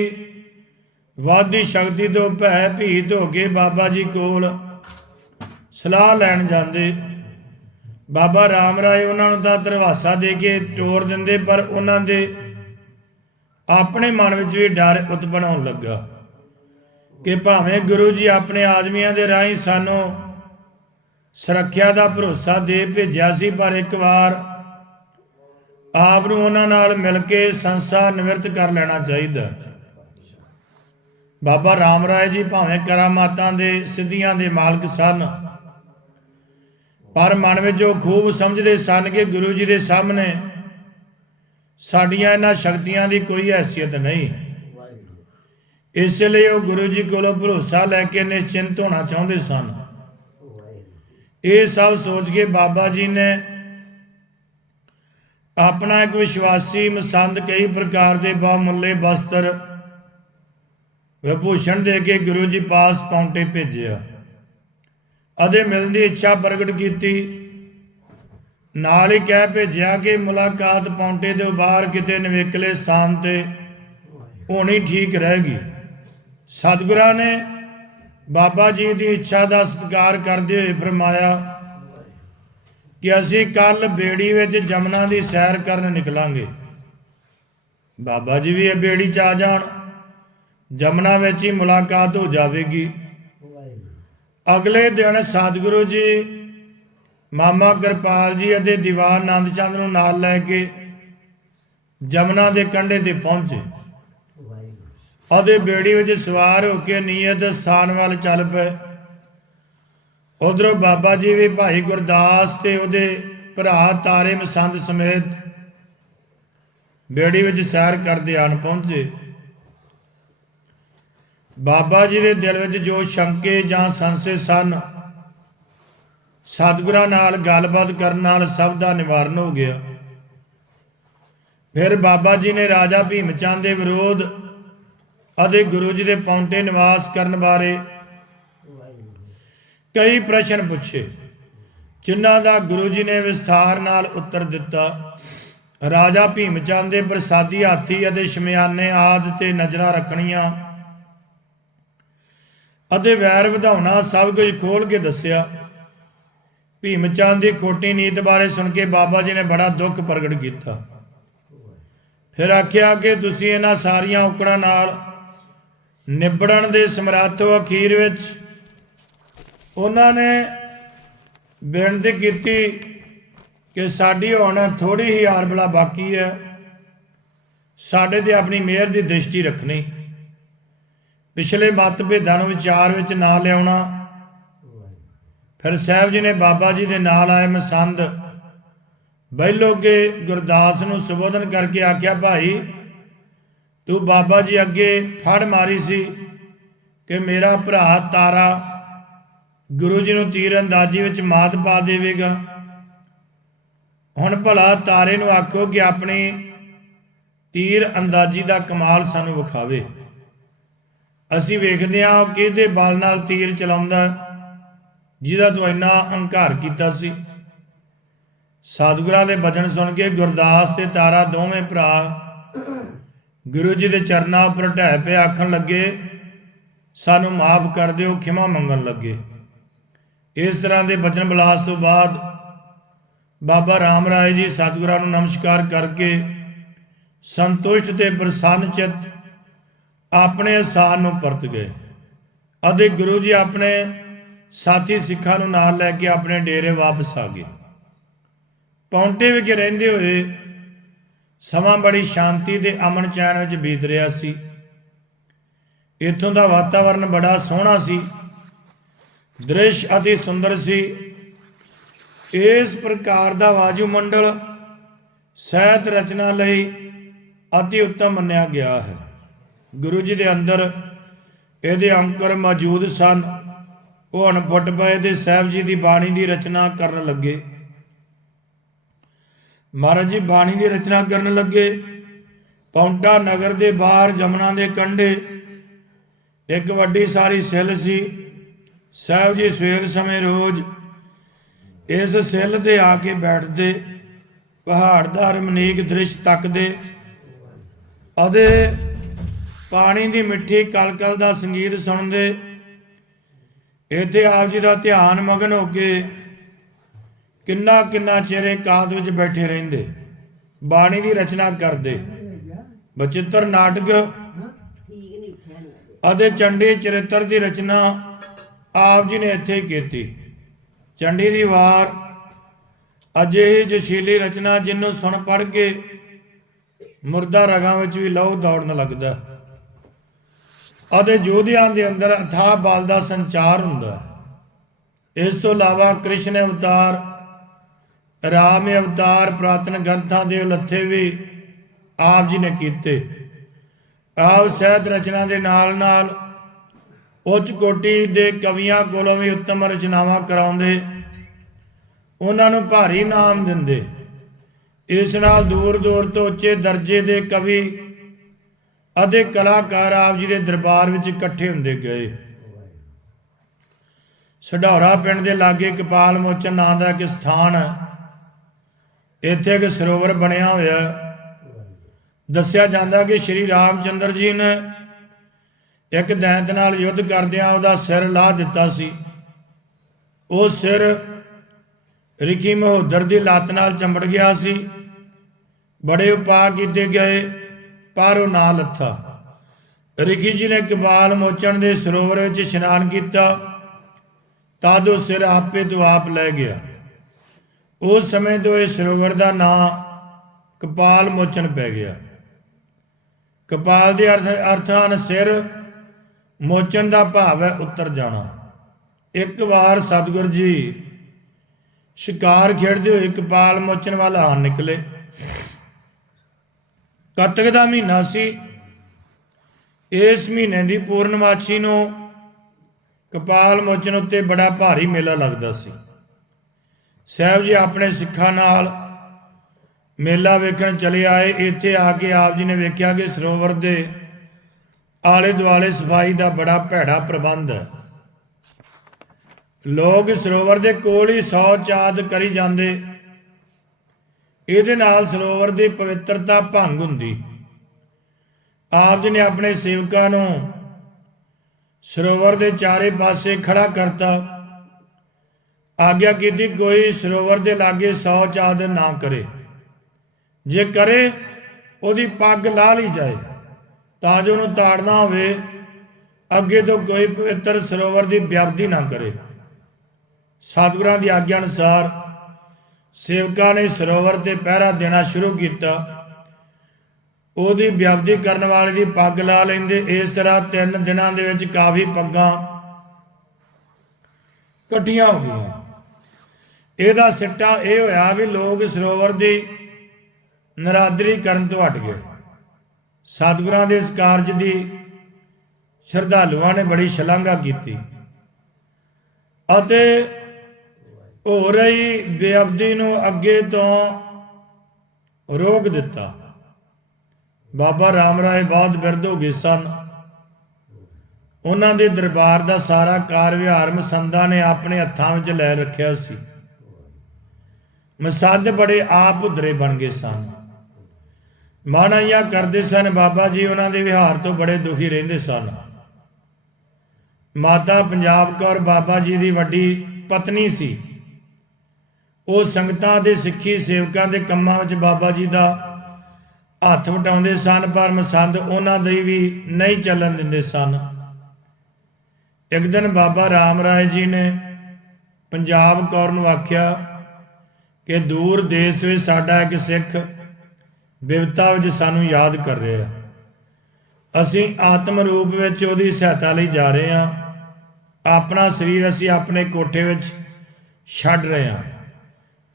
ਵਾਦੀ ਸ਼ਕਤੀ ਤੋਂ ਭੈ ਭੀਤ ਹੋ ਕੇ ਬਾਬਾ ਜੀ ਕੋਲ ਸਲਾਹ ਲੈਣ ਜਾਂਦੇ। ਬਾਬਾ ਰਾਮ ਰਾਏ ਉਹਨਾਂ ਨੂੰ ਤਾਂ ਦਰਵਾਸਾ ਦੇ ਕੇ ਟੋਰ ਦਿੰਦੇ, ਪਰ ਉਹਨਾਂ ਦੇ ਆਪਣੇ ਮਨ ਵਿੱਚ ਵੀ ਡਰ ਉਤਪੰਨ ਹੋਣ ਲੱਗਾ। ਕਿ ਭਾਵੇਂ ਗੁਰੂ ਜੀ ਆਪਣੇ ਆਦਮੀਆਂ ਦੇ ਰਾਹੀਂ ਸਾਨੂੰ ਸੁਰੱਖਿਆ ਦਾ ਭਰੋਸਾ ਦੇ ਭੇਜਿਆ ਸੀ, ਪਰ ਇੱਕ ਵਾਰ ਆਪ ਨੂੰ ਉਹਨਾਂ ਨਾਲ ਮਿਲ ਕੇ ਸੰਸਾਰ ਨਿਵਰਤ ਕਰ ਲੈਣਾ ਚਾਹੀਦਾ। ਬਾਬਾ ਰਾਮ ਰਾਏ ਜੀ ਭਾਵੇਂ ਕਰਾਮਾਤਾਂ ਦੇ ਸਿੱਧੀਆਂ ਦੇ ਮਾਲਕ ਸਨ, ਪਰ ਮਨ ਵਿੱਚ ਉਹ ਖੂਬ ਸਮਝਦੇ ਸਨ ਕਿ ਗੁਰੂ ਜੀ ਦੇ ਸਾਹਮਣੇ ਸਾਡੀਆਂ ਇਹਨਾਂ ਸ਼ਕਤੀਆਂ ਦੀ ਕੋਈ ਹੈਸੀਅਤ ਨਹੀਂ। ਇਸ ਲਈ ਉਹ ਗੁਰੂ ਜੀ ਕੋਲੋਂ ਭਰੋਸਾ ਲੈ ਕੇ ਨਿਸ਼ਚਿੰਤ ਹੋਣਾ ਚਾਹੁੰਦੇ ਸਨ। ਇਹ ਸਭ ਸੋਚ ਕੇ ਬਾਬਾ ਜੀ ਨੇ ਆਪਣਾ ਇੱਕ ਵਿਸ਼ਵਾਸੀ ਮਸੰਦ ਕਈ ਪ੍ਰਕਾਰ ਦੇ ਬਾਮੁੱਲੇ ਵਸਤਰ ਵਿਭੂਸ਼ਣ ਦੇ ਕੇ ਗੁਰੂ ਜੀ ਪਾਸ ਪੌਂਟੇ ਭੇਜਿਆ। ਅਦੇ ਮਿਲਣ ਦੀ ਇੱਛਾ ਪ੍ਰਗਟ ਕੀਤੀ। ਨਾਲ ਹੀ ਕਹਿ ਭੇਜਿਆ ਕਿ ਮੁਲਾਕਾਤ ਪੌਂਟੇ ਦੇ ਬਾਹਰ ਕਿਤੇ ਨਵੇਕਲੇ ਸਥਾਨ ਤੇ ਹੋਣੀ ਠੀਕ ਰਹੇਗੀ ਸਤਿਗੁਰਾਂ ਨੇ ਬਾਬਾ ਜੀ ਦੀ ਇੱਛਾ ਦਾ ਸਤਿਕਾਰ ਕਰਦੇ ਹੋਏ ਫਰਮਾਇਆ ਕਿ ਅਸੀਂ ਕੱਲ ਬੇੜੀ ਵਿੱਚ ਜਮਨਾ ਦੀ ਸੈਰ ਕਰਨ ਨਿਕਲਾਂਗੇ। ਬਾਬਾ ਜੀ ਵੀ ਇਹ ਬੇੜੀ ਚ ਆ ਜਾਣ, ਜਮਨਾ ਵਿੱਚ ਹੀ ਮੁਲਾਕਾਤ ਹੋ ਜਾਵੇਗੀ। ਅਗਲੇ ਦਿਨ ਸਤਿਗੁਰੂ ਜੀ, ਮਾਮਾ ਕਿਰਪਾਲ ਜੀ ਅਤੇ ਦੀਵਾਨ ਆਨੰਦ ਚੰਦ ਨੂੰ ਨਾਲ ਲੈ ਕੇ ਜਮਨਾ ਦੇ ਕੰਢੇ ਤੇ ਪਹੁੰਚੇ। ਉਹਦੇ ਬੇੜੀ ਵਿੱਚ ਸਵਾਰ ਹੋ ਕੇ ਨੀਅਤ ਸਥਾਨ ਵੱਲ ਚੱਲ ਪਏ। ਉਧਰੋਂ ਬਾਬਾ ਜੀ ਵੀ ਭਾਈ ਗੁਰਦਾਸ ਤੇ ਉਹਦੇ ਭਰਾ ਤਾਰੇ ਮਸੰਦ ਸਮੇਤ ਬੇੜੀ ਵਿੱਚ ਸੈਰ ਕਰਦੇ ਆਣ ਪਹੁੰਚੇ। ਬਾਬਾ ਜੀ ਦੇ ਦਿਲ ਵਿੱਚ ਜੋ ਸ਼ੰਕੇ ਜਾਂ ਸੰਸੇ ਸਨ, ਸਤਿਗੁਰਾਂ ਨਾਲ ਗੱਲਬਾਤ ਕਰਨ ਨਾਲ ਸਭ ਦਾ ਨਿਵਾਰਨ ਹੋ ਗਿਆ। ਫਿਰ ਬਾਬਾ ਜੀ ਨੇ ਰਾਜਾ ਭੀਮ ਚੰਦ ਦੇ ਵਿਰੋਧ ਅਤੇ ਗੁਰੂ ਜੀ ਦੇ ਪੌਂਟੇ ਨਿਵਾਸ ਕਰਨ ਬਾਰੇ ਕਈ ਪ੍ਰਸ਼ਨ ਪੁੱਛੇ, ਜਿਨ੍ਹਾਂ ਦਾ ਗੁਰੂ ਜੀ ਨੇ ਵਿਸਥਾਰ ਨਾਲ ਉੱਤਰ ਦਿੱਤਾ। ਰਾਜਾ ਭੀਮ ਚੰਦ ਦੇ ਪ੍ਰਸਾਦੀ ਹਾਥੀ ਅਤੇ ਸ਼ਮਿਆਨੇ ਆਦ ਤੇ ਨਜ਼ਰਾਂ ਰੱਖਣੀਆਂ ਅਤੇ ਵੈਰ ਵਧਾਉਣਾ ਸਭ ਕੁਝ ਖੋਲ ਕੇ ਦੱਸਿਆ। ਭੀਮ ਚੰਦ ਦੀ ਖੋਟੀ ਨੀਤ ਬਾਰੇ ਸੁਣ ਕੇ ਬਾਬਾ ਜੀ ਨੇ ਬੜਾ ਦੁੱਖ ਪ੍ਰਗਟ ਕੀਤਾ। ਫਿਰ ਆਖਿਆ ਕਿ ਤੁਸੀਂ ਇਹਨਾਂ ਸਾਰੀਆਂ ਔਕੜਾਂ ਨਾਲ ਨਿਬੜਨ ਦੇ ਸਮਰੱਥ ਅਖੀਰ ਵਿੱਚ ਉਹਨਾਂ ਨੇ ਬੇਨਤੀ ਕੀਤੀ ਕਿ ਸਾਡੀ ਹੁਣ ਥੋੜੀ ਹੀ ਆਰਬਲਾ ਬਾਕੀ ਹੈ। ਸਾਡੇ ਤੇ ਆਪਣੀ ਮਿਹਰ ਦੀ ਦ੍ਰਿਸ਼ਟੀ ਰੱਖਣੀ। ਪਿਛਲੇ ਮਤਭੇਦਾਂ ਨੂੰ ਵਿਚਾਰ ਵਿੱਚ ਨਾ ਲਿਆਉਣਾ। ਫਿਰ ਸਾਹਿਬ ਜੀ ਨੇ ਬਾਬਾ ਜੀ ਦੇ ਨਾਲ ਆਏ ਮਸੰਦ। ਬਹਿਲੋਗੇ ਗੁਰਦਾਸ ਨੂੰ ਸੰਬੋਧਨ ਕਰਕੇ ਆਖਿਆ, ਭਾਈ ਤੂੰ ਬਾਬਾ ਜੀ ਅੱਗੇ ਫੜ ਮਾਰੀ ਸੀ ਕਿ ਮੇਰਾ ਭਰਾ ਤਾਰਾ ਗੁਰੂ ਜੀ ਨੂੰ ਤੀਰ ਅੰਦਾਜ਼ੀ ਵਿੱਚ ਮਾਤ ਪਾ ਦੇਵੇਗਾ। ਹੁਣ ਭਲਾ ਤਾਰੇ ਨੂੰ ਆਖੋ ਕਿ ਆਪਣੇ ਤੀਰ ਅੰਦਾਜ਼ੀ ਦਾ ਕਮਾਲ ਸਾਨੂੰ ਵਿਖਾਵੇ। ਅਸੀਂ ਵੇਖਦੇ ਹਾਂ ਉਹ ਕਿਹਦੇ ਬਲ ਨਾਲ ਤੀਰ ਚਲਾਉਂਦਾ, ਜਿਹਦਾ ਤੂੰ ਇੰਨਾ ਹੰਕਾਰ ਕੀਤਾ ਸੀ। ਸਤਿਗੁਰਾਂ ਦੇ ਬਚਨ ਸੁਣ ਕੇ ਗੁਰਦਾਸ ਤੇ ਤਾਰਾ ਦੋਵੇਂ ਭਰਾ ਗੁਰੂ ਜੀ ਦੇ ਚਰਨਾਂ ਉੱਪਰ ਢਹਿ ਪਏ ਆਖਣ ਲੱਗੇ, ਸਾਨੂੰ ਮਾਫ ਕਰ ਦਿਓ, ਖਿਮਾ ਮੰਗਣ ਲੱਗੇ। ਇਸ ਤਰ੍ਹਾਂ ਦੇ ਬਚਨ ਬਲਾਸ ਤੋਂ ਬਾਅਦ ਬਾਬਾ ਰਾਮ ਰਾਏ ਜੀ ਸਤਿਗੁਰਾਂ ਨੂੰ ਨਮਸਕਾਰ ਕਰਕੇ ਸੰਤੁਸ਼ਟ ਤੇ ਪ੍ਰਸੰਨ ਚਿੱਤ ਆਪਣੇ ਸਥਾਨ ਨੂੰ ਪਰਤ ਗਏ। ਅਤੇ ਗੁਰੂ ਜੀ ਆਪਣੇ ਸਾਥੀ ਸਿੱਖਾਂ ਨੂੰ ਨਾਲ ਲੈ ਕੇ ਆਪਣੇ ਡੇਰੇ ਵਾਪਸ ਆ ਗਏ। ਪੌਂਟੇ ਵਿੱਚ ਰਹਿੰਦੇ ਹੋਏ ਸਮਾਂ ਬੜੀ ਸ਼ਾਂਤੀ ਤੇ ਅਮਨ ਚੈਨ ਵਿੱਚ ਬੀਤ ਰਿਹਾ ਸੀ। ਇੱਥੋਂ ਦਾ ਵਾਤਾਵਰਨ ਬੜਾ ਸੋਹਣਾ ਸੀ। ਦ੍ਰਿਸ਼ ਅਤੀ ਸੁੰਦਰ ਸੀ। ਇਸ ਪ੍ਰਕਾਰ ਦਾ ਵਾਯੂਮੰਡਲ ਸਹਿਤ ਰਚਨਾ ਲਈ ਅਤੀ ਉੱਤਮ ਮੰਨਿਆ ਗਿਆ ਹੈ। ਗੁਰੂ ਜੀ ਦੇ ਅੰਦਰ ਇਹਦੇ ਅੰਕਰ ਮੌਜੂਦ ਸਨ। ਉਹ ਅਣਫੁੱਟ ਪਏ ਦੇ ਸਾਹਿਬ ਜੀ ਦੀ ਬਾਣੀ ਦੀ ਰਚਨਾ ਕਰਨ ਲੱਗੇ। ਮਹਾਰਾਜ ਜੀ ਬਾਣੀ ਦੀ ਰਚਨਾ ਕਰਨ ਲੱਗੇ। ਪੌਂਟਾ ਨਗਰ ਦੇ ਬਾਹਰ ਜਮਨਾ ਦੇ ਕੰਢੇ ਇੱਕ ਵੱਡੀ ਸਾਰੀ ਸਿੱਲ ਸੀ। ਸਾਹਿਬ ਜੀ ਸਵੇਰ ਸਮੇਂ ਰੋਜ਼ ਇਸ ਸਿੱਲ ਤੇ ਆ ਕੇ ਬੈਠਦੇ, ਪਹਾੜ ਦਾ ਰਮਣੀਕ ਦ੍ਰਿਸ਼ ਤੱਕਦੇ। ਅਤੇ ਪਾਣੀ ਦੀ ਮਿੱਠੀ ਕਲਕਲ ਦਾ ਸੰਗੀਤ ਸੁਣਦੇ। ਇੱਥੇ ਆਪ ਜੀ ਦਾ ਧਿਆਨ ਮਗਨ ਹੋ ਕੇ ਕਿੰਨਾ ਕਿੰਨਾ ਚਿਰ ਇਕਾਂਤ ਵਿੱਚ ਬੈਠੇ ਰਹਿੰਦੇ? ਬਾਣੀ ਦੀ ਰਚਨਾ ਕਰਦੇ। ਬਚਿੱਤਰ ਨਾਟਕ ਅਤੇ ਚੰਡੀ ਚਰਿੱਤਰ ਦੀ ਰਚਨਾ ਆਪ ਜੀ ਨੇ ਇੱਥੇ ਕੀਤੀ। ਚੰਡੀ ਦੀ ਵਾਰ ਅਜਿਹੀ ਜਸ਼ੀਲੀ ਰਚਨਾ ਜਿਹਨੂੰ ਸੁਣ ਪੜ ਕੇ ਮੁਰਦਾ ਰਗਾਂ ਵਿੱਚ ਵੀ ਲਹੂ ਦੌੜਨ ਲੱਗਦਾ। ਅਤੇ ਜੋਧਿਆਂ ਦੇ ਅੰਦਰ ਅਥਾਹ ਬਲ ਦਾ ਸੰਚਾਰ ਹੁੰਦਾ। ਹੈ ਇਸ ਤੋਂ ਇਲਾਵਾ ਕ੍ਰਿਸ਼ਨ ਅਵਤਾਰ ਰਾਮ ਅਵਤਾਰ ਪ੍ਰਾਤਨ ਗ੍ਰੰਥਾਂ ਦੇ ਉਲੱਥੇ ਵੀ ਆਪ ਜੀ ਨੇ ਕੀਤੇ। ਆਪ ਸਹਿਤ ਰਚਨਾ ਦੇ ਨਾਲ ਨਾਲ ਉੱਚ ਕੋਟੀ ਦੇ ਕਵੀਆਂ ਕੋਲੋਂ ਵੀ ਉੱਤਮ ਰਚਨਾਵਾਂ ਕਰਾਉਂਦੇ, ਉਹਨਾਂ ਨੂੰ ਭਾਰੀ ਨਾਮ ਦਿੰਦੇ। ਇਸ ਨਾਲ ਦੂਰ ਦੂਰ ਤੋਂ ਉੱਚੇ ਦਰਜੇ ਦੇ ਕਵੀ ਅਤੇ ਕਲਾਕਾਰ ਆਪ ਜੀ ਦੇ ਦਰਬਾਰ ਵਿੱਚ ਇਕੱਠੇ ਹੁੰਦੇ ਗਏ। ਸਢੌਰਾ ਪਿੰਡ ਦੇ ਲਾਗੇ ਕਪਾਲ ਮੋਚਨ ਨਾਂ ਦਾ ਇੱਕ ਸਥਾਨ ਹੈ। ਇੱਥੇ ਇੱਕ ਸਰੋਵਰ ਬਣਿਆ ਹੋਇਆ। ਦੱਸਿਆ ਜਾਂਦਾ ਕਿ ਸ਼੍ਰੀ ਰਾਮਚੰਦਰ ਜੀ ਨੇ ਇੱਕ ਦੈਂਤ ਨਾਲ ਯੁੱਧ ਕਰਦਿਆਂ ਉਹਦਾ ਸਿਰ ਲਾਹ ਦਿੱਤਾ ਸੀ। ਉਹ ਸਿਰ ਰਿਕੀ ਮਹੋਦਰ ਦੀ ਲੱਤ ਨਾਲ ਚੰਬੜ ਗਿਆ ਸੀ। ਬੜੇ ਉਪਾਅ ਕੀਤੇ ਗਏ, ਪਰ ਉਹ ਨਾ ਲੱਥਾ। ਰਿਕੀ ਜੀ ਨੇ ਕਬਾਲ ਮੋਚਣ ਦੇ ਸਰੋਵਰ ਵਿੱਚ ਇਸ਼ਨਾਨ ਕੀਤਾ। ਤਦ ਉਹ ਸਿਰ ਆਪੇ ਤੋਂ ਆਪ ਲੈ ਗਿਆ। ਉਸ ਸਮੇਂ ਤੋਂ ਇਹ ਸਰੋਵਰ ਦਾ ਨਾਂ ਕਪਾਲ ਮੋਚਨ ਪੈ ਗਿਆ। ਕਪਾਲ ਦੇ ਅਰਥ ਅਰਥਾਂ ਹਨ ਸਿਰ, ਮੋਚਨ ਦਾ ਭਾਵ ਹੈ ਉੱਤਰ ਜਾਣਾ। ਇੱਕ ਵਾਰ ਸਤਿਗੁਰ ਜੀ ਸ਼ਿਕਾਰ ਖੇਡਦੇ ਹੋਏ ਕਪਾਲ ਮੋਚਨ ਵੱਲ ਆ ਨਿਕਲੇ। ਕੱਤਕ ਦਾ ਮਹੀਨਾ ਸੀ। ਇਸ ਮਹੀਨੇ ਦੀ ਪੂਰਨਮਾਸ਼ੀ ਨੂੰ ਕਪਾਲ ਮੋਚਨ ਉੱਤੇ ਬੜਾ ਭਾਰੀ ਮੇਲਾ ਲੱਗਦਾ ਸੀ। ਸਾਹਿਬ ਜੀ ਆਪਣੇ ਸਿੱਖਾਂ ਨਾਲ ਮੇਲਾ ਵੇਖਣ ਚਲੇ ਆਏ। ਇੱਥੇ ਆ ਕੇ ਆਪ ਜੀ ਨੇ ਵੇਖਿਆ ਕਿ ਸਰੋਵਰ ਦੇ ਆਲੇ ਦੁਆਲੇ ਸਫ਼ਾਈ ਦਾ ਬੜਾ ਭੈੜਾ ਪ੍ਰਬੰਧ ਹੈ। ਲੋਕ ਸਰੋਵਰ ਦੇ ਕੋਲ ਹੀ ਸੌ ਚਾਦ ਕਰੀ ਜਾਂਦੇ। ਇਹਦੇ ਨਾਲ ਸਰੋਵਰ ਦੀ ਪਵਿੱਤਰਤਾ ਭੰਗ ਹੁੰਦੀ। ਆਪ ਜੀ ਨੇ ਆਪਣੇ ਸੇਵਕਾਂ ਨੂੰ ਸਰੋਵਰ ਦੇ ਚਾਰੇ ਪਾਸੇ ਖੜਾ ਕਰਤਾ। ਆਗਿਆ ਕੀਤੀ, ਕੋਈ ਸਰੋਵਰ ਦੇ ਲਾਗੇ ਸੌ ਚਾਦ ਨਾ ਕਰੇ। ਜੇ ਕਰੇ, ਉਹਦੀ ਪੱਗ ਲਾ ਲਈ ਜਾਏ, ਤਾਂ ਜੋ ਉਹਨੂੰ ਤਾੜਨਾ ਹੋਵੇ, ਅੱਗੇ ਤੋਂ ਕੋਈ ਪਵਿੱਤਰ ਸਰੋਵਰ ਦੀ ਵਿਅਬਧੀ ਨਾ ਕਰੇ। ਸਤਿਗੁਰਾਂ ਦੀ ਆਗਿਆ ਅਨੁਸਾਰ ਸੇਵਕਾਂ ਨੇ ਸਰੋਵਰ ਤੇ ਪਹਿਰਾ ਦੇਣਾ ਸ਼ੁਰੂ ਕੀਤਾ। ਉਹਦੀ ਵਿਅਬਧੀ ਕਰਨ ਵਾਲੇ ਦੀ ਪੱਗ ਲਾ ਲੈਂਦੇ, ਇਸ ਤਰ੍ਹਾਂ ਤਿੰਨ ਦਿਨਾਂ ਦੇ ਵਿੱਚ ਕਾਫੀ ਪੱਗਾਂ ਇਕੱਠੀਆਂ ਹੋ ਗਈਆਂ। ਇਹਦਾ ਸਿੱਟਾ ਇਹ ਹੋਇਆ ਵੀ ਲੋਕ ਸਰੋਵਰ ਦੀ ਨਰਾਦਰੀ ਕਰਨ ਤੋਂ ਹਟ ਗਏ। ਸਤਿਗੁਰਾਂ ਦੇ ਇਸ ਕਾਰਜ ਦੀ ਸ਼ਰਧਾਲੂਆਂ ਨੇ ਬੜੀ ਸ਼ਲਾਘਾ ਕੀਤੀ। ਅਤੇ ਹੋ ਰਹੀ ਬੇਅਬਦੀ ਨੂੰ ਅੱਗੇ ਤੋਂ ਰੋਕ ਦਿੱਤਾ। ਬਾਬਾ ਰਾਮ ਰਾਏ ਬਹੁਤ ਬਿਰਧ ਹੋ ਗਏ ਸਨ। ਉਹਨਾਂ ਦੇ ਦਰਬਾਰ ਦਾ ਸਾਰਾ ਕਾਰ ਵਿਹਾਰ ਮਸੰਦਾਂ ਨੇ ਆਪਣੇ ਹੱਥਾਂ ਵਿੱਚ ਲੈ ਰੱਖਿਆ ਸੀ। ਮਸੰਦ ਬੜੇ ਆਪ ਉਧਰੇ ਬਣ ਗਏ ਸਨ। ਮਾਣਾਈਆਂ ਕਰਦੇ ਸਨ, ਬਾਬਾ ਜੀ ਉਹਨਾਂ ਦੇ ਵਿਹਾਰ ਤੋਂ ਬੜੇ ਦੁਖੀ ਰਹਿੰਦੇ ਸਨ। ਮਾਤਾ ਪੰਜਾਬ ਕੌਰ ਬਾਬਾ ਜੀ ਦੀ ਵੱਡੀ ਪਤਨੀ ਸੀ। ਉਹ ਸੰਗਤਾਂ ਦੇ ਸਿੱਖੀ ਸੇਵਕਾਂ ਦੇ ਕੰਮਾਂ ਵਿੱਚ ਬਾਬਾ ਜੀ ਦਾ ਹੱਥ ਵਟਾਉਂਦੇ ਸਨ, ਪਰ ਮਸੰਦ ਉਹਨਾਂ ਦੇ ਵੀ ਨਹੀਂ ਚੱਲਣ ਦਿੰਦੇ ਸਨ। ਇੱਕ ਦਿਨ ਬਾਬਾ ਰਾਮ ਰਾਏ ਜੀ ਨੇ ਪੰਜਾਬ ਕੌਰ ਨੂੰ ਆਖਿਆ ਕਿ ਦੂਰ ਦੇਸ਼ ਵਿੱਚ ਸਾਡਾ ਇੱਕ ਸਿੱਖ ਵਿਵਤਾ ਵਿੱਚ ਸਾਨੂੰ ਯਾਦ ਕਰ ਰਿਹਾ ਅਸੀਂ ਆਤਮ ਰੂਪ ਵਿੱਚ ਉਹਦੀ ਸਹਾਇਤਾ ਲਈ ਜਾ ਰਹੇ ਹਾਂ। ਆਪਣਾ ਸਰੀਰ ਅਸੀਂ ਆਪਣੇ ਕੋਠੇ ਵਿੱਚ ਛੱਡ ਰਹੇ ਹਾਂ।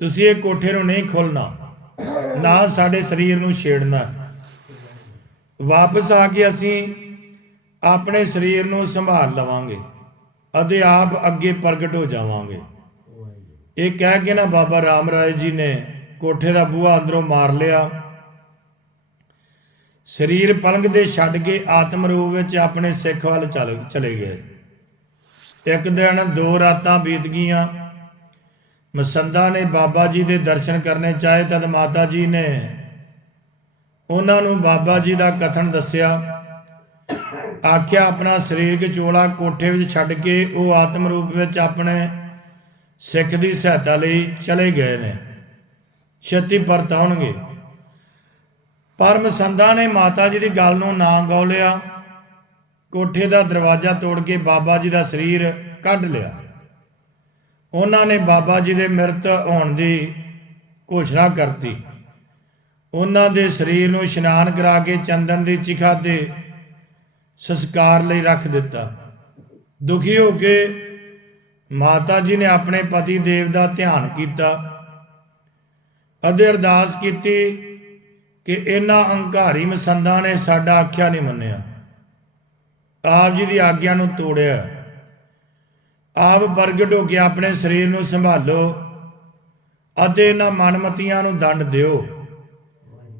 ਤੁਸੀਂ ਇਹ ਕੋਠੇ ਨੂੰ ਨਹੀਂ ਖੋਲਣਾ ਨਾ ਸਾਡੇ ਸਰੀਰ ਨੂੰ ਛੇੜਨਾ। ਵਾਪਸ ਆ ਕੇ ਅਸੀਂ ਆਪਣੇ ਸਰੀਰ ਨੂੰ ਸੰਭਾਲ ਲਵਾਂਗੇ ਅਤੇ ਆਪ ਅੱਗੇ ਪ੍ਰਗਟ ਹੋ ਜਾਵਾਂਗੇ। ਇਹ ਕਹਿ ਕੇ ਨਾ ਬਾਬਾ ਰਾਮ ਰਾਏ ਜੀ ਨੇ ਕੋਠੇ ਦਾ ਬੂਹਾ ਅੰਦਰੋਂ ਮਾਰ ਲਿਆ। ਸਰੀਰ ਪਲੰਗ ਦੇ ਛੱਡ ਕੇ ਆਤਮ ਰੂਪ ਵਿੱਚ ਆਪਣੇ ਸਿੱਖ ਵੱਲ ਚੱਲ, ਚਲੇ ਗਏ। ਇੱਕ ਦਿਨ ਦੋ ਰਾਤਾਂ ਬੀਤ ਗਈਆਂ। ਮਸੰਦਾ ਨੇ ਬਾਬਾ ਜੀ ਦੇ ਦਰਸ਼ਨ ਕਰਨੇ ਚਾਹੇ ਤਦ ਮਾਤਾ ਜੀ ਨੇ ਉਹਨਾਂ ਨੂੰ ਬਾਬਾ ਜੀ ਦਾ ਕਥਨ ਦੱਸਿਆ। ਆਖਿਆ, ਆਪਣਾ ਸਰੀਰਕ ਚੋਲਾ ਕੋਠੇ ਵਿੱਚ ਛੱਡ ਕੇ ਉਹ ਆਤਮ ਰੂਪ ਵਿੱਚ ਆਪਣੇ ਸਿੱਖ ਦੀ ਸਹਾਇਤਾ ਲਈ ਚਲੇ ਗਏ ਨੇ। ਛੇਤੀ ਪਰਤ ਆਉਣਗੇ। ਪਰ ਮਸੰਦਾ ਨੇ ਮਾਤਾ ਜੀ ਦੀ ਗੱਲ ਨੂੰ ਨਾ ਗੌਲਿਆ ਕੋਠੇ ਦਾ ਦਰਵਾਜ਼ਾ ਤੋੜ ਕੇ ਬਾਬਾ ਜੀ ਦਾ ਸਰੀਰ ਕੱਢ ਲਿਆ। ਉਹਨਾਂ ਨੇ ਬਾਬਾ ਜੀ ਦੇ ਮਿਰਤ ਹੋਣ ਦੀ ਘੋਸ਼ਣਾ ਕਰਤੀ। ਉਹਨਾਂ ਦੇ ਸਰੀਰ ਨੂੰ ਇਸ਼ਨਾਨ ਕਰਾ ਕੇ ਚੰਦਨ ਦੀ ਚਿਖਾ ਤੇ ਸੰਸਕਾਰ ਲਈ ਰੱਖ ਦਿੱਤਾ। ਦੁਖੀ ਹੋ ਕੇ ਮਾਤਾ ਜੀ ਨੇ ਆਪਣੇ ਪਤੀ ਦੇਵ ਦਾ ਧਿਆਨ ਕੀਤਾ ਅਤੇ ਅਰਦਾਸ ਕੀਤੀ ਕਿ ਇਹਨਾਂ ਹੰਕਾਰੀ ਮਸੰਦਾਂ ਨੇ ਸਾਡਾ ਆਖਿਆ ਨਹੀਂ ਮੰਨਿਆ। ਆਪ ਜੀ ਦੀ ਆਗਿਆ ਨੂੰ ਤੋੜਿਆ। ਆਪ ਪ੍ਰਗਟ ਹੋ ਕੇ ਆਪਣੇ ਸਰੀਰ ਨੂੰ ਸੰਭਾਲੋ ਅਤੇ ਇਹਨਾਂ ਮਨਮਤੀਆਂ ਨੂੰ ਦੰਡ ਦਿਓ।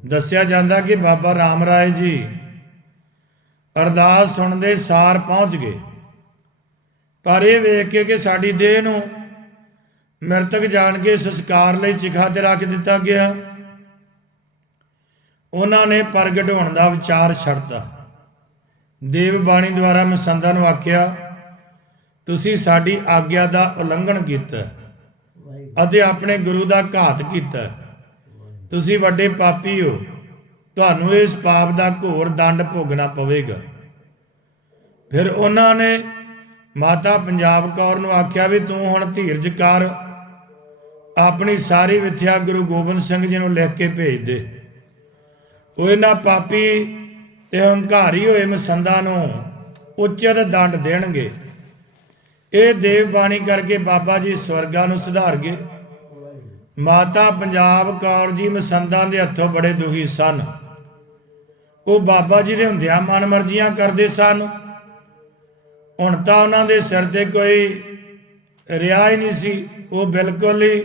ਦੱਸਿਆ ਜਾਂਦਾ ਕਿ ਬਾਬਾ ਰਾਮ ਰਾਏ ਜੀ ਅਰਦਾਸ ਸੁਣਦੇ ਸਾਰ ਪਹੁੰਚ ਗਏ। ਪਰ ਇਹ ਵੇਖ ਕੇ ਕਿ ਸਾਡੀ ਦੇਹ ਨੂੰ ਮਰਤਕ ਜਾਣ ਕੇ ਸੰਸਕਾਰ ਲਈ ਚਿਖਾ ਤੇ ਰੱਖ ਦਿੱਤਾ ਗਿਆ। ਉਹਨਾਂ ਨੇ ਪ੍ਰਗਟ ਹੋਣ ਦਾ ਵਿਚਾਰ ਛੱਡਤਾ। ਦੇਵ ਬਾਣੀ ਦੁਆਰਾ ਮਸੰਦਾਂ ਨੂੰ ਆਖਿਆ, ਤੁਸੀਂ ਸਾਡੀ ਆਗਿਆ ਦਾ ਉਲੰਘਣ ਕੀਤਾ ਅਤੇ ਆਪਣੇ ਗੁਰੂ ਦਾ ਘਾਤ ਕੀਤਾ। ਤੁਸੀਂ ਵੱਡੇ ਪਾਪੀ ਹੋ। ਤੁਹਾਨੂੰ ਇਸ ਪਾਪ ਦਾ ਘੋਰ ਦੰਡ ਭੋਗਣਾ ਪਵੇਗਾ। ਫਿਰ ਉਹਨਾਂ ਨੇ ਮਾਤਾ ਪੰਜਾਬ ਕੌਰ ਨੂੰ ਆਖਿਆ ਵੀ ਤੂੰ ਹੁਣ ਧੀਰਜ ਕਰ। ਆਪਣੀ ਸਾਰੀ ਵਿਥਿਆ ਗੁਰੂ ਗੋਬਿੰਦ ਸਿੰਘ ਜੀ ਨੂੰ ਲਿਖ ਕੇ ਭੇਜ ਦੇ। ਉਹ ਇਹਨਾਂ ਪਾਪੀ ਤੇ ਹੰਕਾਰੀ ਹੋਏ ਮਸੰਦਾਂ ਨੂੰ ਉਚਿਤ ਦੰਡ ਦੇਣਗੇ। ਇਹ ਦੇਵ ਬਾਣੀ ਕਰਕੇ ਬਾਬਾ ਜੀ ਸਵਰਗਾਂ ਨੂੰ ਸੁਧਾਰ ਗਏ ਮਾਤਾ ਪੰਜਾਬ ਕੌਰ ਜੀ ਮਸੰਦਾਂ ਦੇ ਹੱਥੋਂ ਬੜੇ ਦੁਖੀ ਸਨ। ਉਹ ਬਾਬਾ ਜੀ ਦੇ ਹੁੰਦਿਆਂ ਮਨ ਮਰਜ਼ੀਆਂ ਕਰਦੇ ਸਨ। ਹੁਣ ਤਾਂ ਉਹਨਾਂ ਦੇ ਸਿਰ ਤੇ ਕੋਈ ਰਿਆ ਹੀ ਨਹੀਂ ਸੀ, ਉਹ ਬਿਲਕੁਲ ਹੀ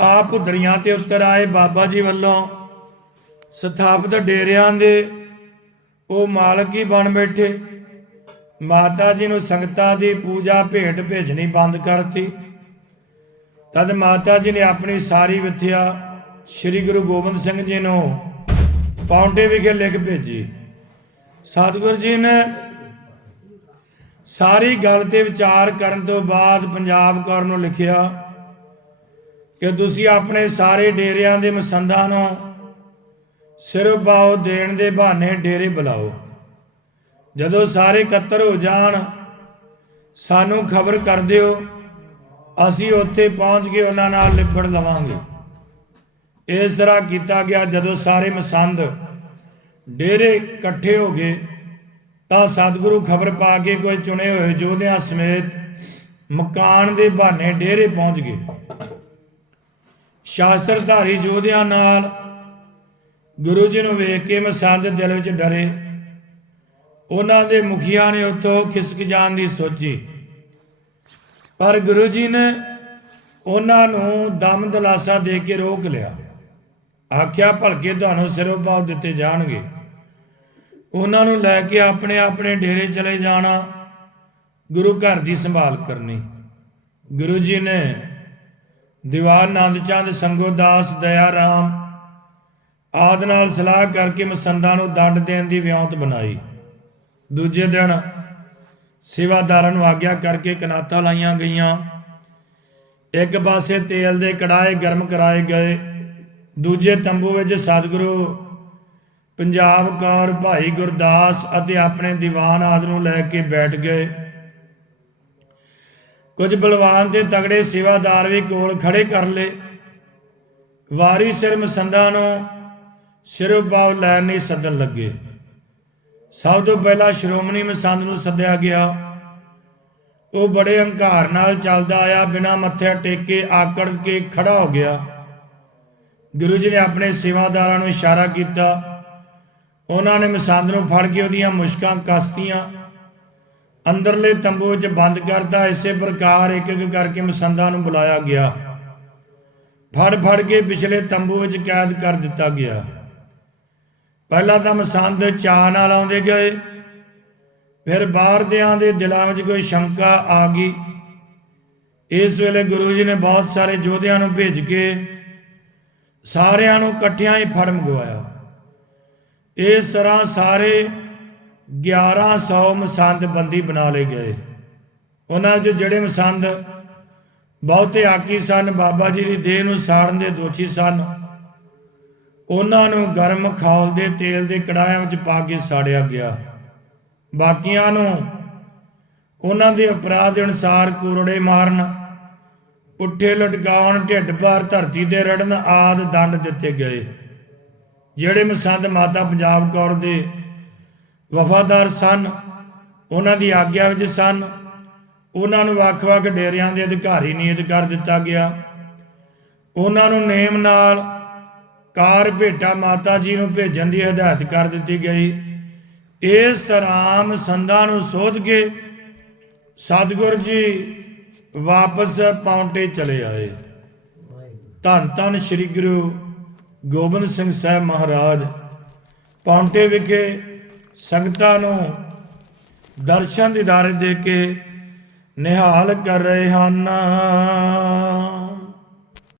ਆਪ ਦਰਿਆ ਤੇ ਉਤਰ ਆਏ। ਬਾਬਾ ਜੀ ਵੱਲੋਂ ਸਥਾਪਿਤ ਡੇਰਿਆਂ ਦੇ ਉਹ ਮਾਲਕ ਹੀ ਬਣ ਬੈਠੇ। ਮਾਤਾ ਜੀ ਨੂੰ ਸੰਗਤਾਂ ਦੀ ਪੂਜਾ ਭੇਟ ਭੇਜਣੀ ਬੰਦ ਕਰਤੀ। ਤਦ ਮਾਤਾ ਜੀ ਨੇ ਆਪਣੀ ਸਾਰੀ ਵਿਥਿਆ ਸ੍ਰੀ ਗੁਰੂ ਗੋਬਿੰਦ ਸਿੰਘ ਜੀ ਨੂੰ ਪੌਂਟੇ ਵਿਖੇ ਲਿਖ ਭੇਜੀ। ਸਤਿਗੁਰੂ ਜੀ ਨੇ ਸਾਰੀ ਗੱਲ ਤੇ ਵਿਚਾਰ ਕਰਨ ਤੋਂ ਬਾਅਦ ਪੰਜਾਬ ਕੌਰ ਨੂੰ ਲਿਖਿਆ ਕਿ ਤੁਸੀਂ ਆਪਣੇ ਸਾਰੇ ਡੇਰਿਆਂ ਦੇ ਮਸੰਦਾਂ ਨੂੰ ਸਿਰ ਪਾਓ, ਦੇਣ ਦੇ ਬਹਾਨੇ ਡੇਰੇ ਬੁਲਾਓ। ਜਦੋਂ ਸਾਰੇ ਇਕੱਤਰ ਹੋ ਜਾਣ, ਸਾਨੂੰ ਖਬਰ ਕਰ ਦਿਓ, ਅਸੀਂ ਉੱਥੇ ਪਹੁੰਚ ਕੇ ਉਹਨਾਂ ਨਾਲ ਲਿਬੜ ਲਵਾਂਗੇ। ਇਸ ਤਰ੍ਹਾਂ ਕੀਤਾ ਗਿਆ ਜਦੋਂ ਸਾਰੇ ਮਸੰਦ ਡੇਰੇ ਇਕੱਠੇ ਹੋ ਗਏ। ਤਾਂ ਸਤਿਗੁਰੂ ਖਬਰ ਪਾ ਕੇ ਕੋਈ ਚੁਣੇ ਹੋਏ ਯੋਧਿਆਂ ਸਮੇਤ ਮਕਾਨ ਦੇ ਬਹਾਨੇ ਡੇਰੇ ਪਹੁੰਚ ਗਏ। ਸ਼ਾਸਤਰਧਾਰੀ ਯੋਧਿਆਂ ਨਾਲ ਗੁਰੂ ਜੀ ਨੂੰ ਵੇਖ ਕੇ ਮਸੰਦ ਦਿਲ ਵਿੱਚ ਡਰੇ। ਉਹਨਾਂ ਦੇ ਮੁਖੀਆਂ ਨੇ ਉੱਥੋਂ ਖਿਸਕ ਜਾਣ ਦੀ ਸੋਚੀ। ਪਰ ਗੁਰੂ ਜੀ ਨੇ ਉਹਨਾਂ ਨੂੰ ਦਮ ਦਲਾਸਾ ਦੇ ਕੇ ਰੋਕ ਲਿਆ। ਆਖਿਆ, ਭਲਕੇ ਤੁਹਾਨੂੰ ਸਿਰੋਂ ਪਾਉ ਦਿੱਤੇ ਜਾਣਗੇ। ਉਹਨਾਂ ਨੂੰ ਲੈ ਕੇ ਆਪਣੇ ਆਪਣੇ ਡੇਰੇ ਚਲੇ ਜਾਣਾ, ਗੁਰੂ ਘਰ ਦੀ ਸੰਭਾਲ ਕਰਨੀ। ਗੁਰੂ ਜੀ ਨੇ ਦੀਵਾਨ ਨੰਦ ਚੰਦ, ਸੰਗੋ ਦਾਸ ਦਇਆ ਰਾਮ ਆਦ ਨਾਲ ਸਲਾਹ ਕਰਕੇ ਮਸੰਦਾਂ ਨੂੰ ਦੰਡ ਦੇਣ ਦੀ ਵਿਉਂਤ ਬਣਾਈ। ਦੂਜੇ ਦਿਨ ਸੇਵਾਦਾਰਾਂ ਨੂੰ ਆਗਿਆ ਕਰਕੇ ਕਨਾਤਾਂ ਲਾਈਆਂ ਗਈਆਂ। ਇੱਕ ਪਾਸੇ ਤੇਲ ਦੇ ਕੜਾਏ ਗਰਮ ਕਰਾਏ ਗਏ, ਦੂਜੇ ਤੰਬੂ ਵਿੱਚ ਸਤਿਗੁਰੂ ਪੰਜਾਬ ਕੌਰ ਭਾਈ ਗੁਰਦਾਸ ਅਤੇ ਆਪਣੇ ਦੀਵਾਨ ਆਦ ਨੂੰ ਲੈ ਕੇ ਬੈਠ ਗਏ। ਕੁਝ ਬਲਵਾਨ ਤੇ ਤਗੜੇ ਸੇਵਾਦਾਰ ਵੀ ਕੋਲ ਖੜੇ ਕਰ ਲਏ। ਵਾਰੀ ਸਿਰ ਮਸੰਦਾਂ ਨੂੰ ਸਿਰੋਂ ਬਾਉ ਲੈਣ ਨਹੀਂ ਸੱਦਣ ਲੱਗੇ। ਸਭ ਤੋਂ ਪਹਿਲਾਂ ਸ਼੍ਰੋਮਣੀ ਮਸੰਦ ਨੂੰ ਸੱਦਿਆ ਗਿਆ। ਉਹ ਬੜੇ ਹੰਕਾਰ ਨਾਲ ਚੱਲਦਾ ਆਇਆ, ਬਿਨਾਂ ਮੱਥੇ ਟੇਕੇ ਆਕੜ ਕੇ ਖੜਾ ਹੋ ਗਿਆ। ਗੁਰੂ ਜੀ ਨੇ ਆਪਣੇ ਸੇਵਾਦਾਰਾਂ ਨੂੰ ਇਸ਼ਾਰਾ ਕੀਤਾ। ਉਹਨਾਂ ਨੇ ਮਸੰਦ ਨੂੰ ਫੜ ਕੇ ਉਹਦੀਆਂ ਮੁਸ਼ਕਾਂ ਕਸਤੀਆਂ। ਅੰਦਰਲੇ ਤੰਬੂ ਵਿੱਚ ਬੰਦ ਕਰਤਾ। ਇਸੇ ਪ੍ਰਕਾਰ ਇੱਕ ਇੱਕ ਕਰਕੇ ਮਸੰਦਾਂ ਨੂੰ ਬੁਲਾਇਆ ਗਿਆ। ਫੜ ਫੜ ਕੇ ਪਿਛਲੇ ਤੰਬੂ ਵਿੱਚ ਕੈਦ ਕਰ ਦਿੱਤਾ ਗਿਆ। ਪਹਿਲਾਂ ਤਾਂ ਮਸੰਦ ਚਾਹ ਨਾਲ ਆਉਂਦੇ ਗਏ। ਫਿਰ ਬਾਹਰਦਿਆਂ ਦੇ ਦਿਲਾਂ ਵਿੱਚ ਕੋਈ ਸ਼ੰਕਾ ਆ ਗਈ। ਇਸ ਵੇਲੇ ਗੁਰੂ ਜੀ ਨੇ ਬਹੁਤ ਸਾਰੇ ਯੋਧਿਆਂ ਨੂੰ ਭੇਜ ਕੇ ਸਾਰਿਆਂ ਨੂੰ ਇਕੱਠਿਆਂ ਹੀ ਫੜ ਮੰਗਵਾਇਆ। ਇਸ ਤਰ੍ਹਾਂ ਸਾਰੇ 1100 ਮਸੰਦ ਬੰਦੀ ਬਣਾ ਲਏ ਗਏ। ਉਹਨਾਂ 'ਚ ਜਿਹੜੇ ਮਸੰਦ ਬਹੁਤੇ ਆਕੀ ਸਨ, ਬਾਬਾ ਜੀ ਦੀ ਦੇਹ ਨੂੰ ਸਾੜਨ ਦੇ ਦੋਸ਼ੀ ਸਨ, ਉਹਨਾਂ ਨੂੰ ਗਰਮ ਖੌਲ ਦੇ ਤੇਲ ਦੇ ਕੜਾਹਿਆਂ ਵਿੱਚ ਪਾ ਕੇ ਸਾੜਿਆ ਗਿਆ। ਬਾਕੀਆਂ ਨੂੰ ਉਹਨਾਂ ਦੇ ਅਪਰਾਧ ਦੇ ਅਨੁਸਾਰ ਕੁਰੜੇ ਮਾਰਨ, ਪੁੱਠੇ ਲਟਕਾਉਣ, ਢਿੱਡ ਭਾਰ, ਧਰਤੀ ਤੇ ਰੜਨ ਆਦ ਦੰਡ ਦਿੱਤੇ ਗਏ। ਜਿਹੜੇ ਮਸੰਦ ਮਾਤਾ ਪੰਜਾਬ ਕੌਰ ਦੇ ਵਫਾਦਾਰ ਸਨ, ਉਹਨਾਂ ਦੀ ਆਗਿਆ ਵਿੱਚ ਸਨ। ਉਹਨਾਂ ਨੂੰ ਵੱਖ-ਵੱਖ ਡੇਰਿਆਂ ਦੇ ਅਧਿਕਾਰੀ ਨਿਯਤ ਕਰ ਦਿੱਤਾ ਗਿਆ। ਉਹਨਾਂ ਨੂੰ ਨੇਮ ਨਾਲ ਕਾਰ ਭੇਟਾ ਮਾਤਾ ਜੀ ਨੂੰ ਭੇਜਣ ਦੀ ਹਦਾਇਤ ਕਰ ਦਿੱਤੀ ਗਈ। ਇਸ ਤਰ੍ਹਾਂ ਸੰਦਾਂ ਨੂੰ ਸੋਧ ਕੇ ਸਤਿਗੁਰ ਜੀ ਵਾਪਸ ਪੌਂਟੇ ਚਲੇ ਆਏ। ਧੰਨ ਧੰਨ ਸ੍ਰੀ ਗੁਰੂ ਗੋਬਿੰਦ ਸਿੰਘ ਸਾਹਿਬ ਮਹਾਰਾਜ ਪੌਂਟੇ ਵਿਖੇ ਸੰਗਤਾਂ ਨੂੰ ਦਰਸ਼ਨ ਦੀਦਾਰੇ ਦੇ ਕੇ ਨਿਹਾਲ ਕਰ ਰਹੇ ਹਨ।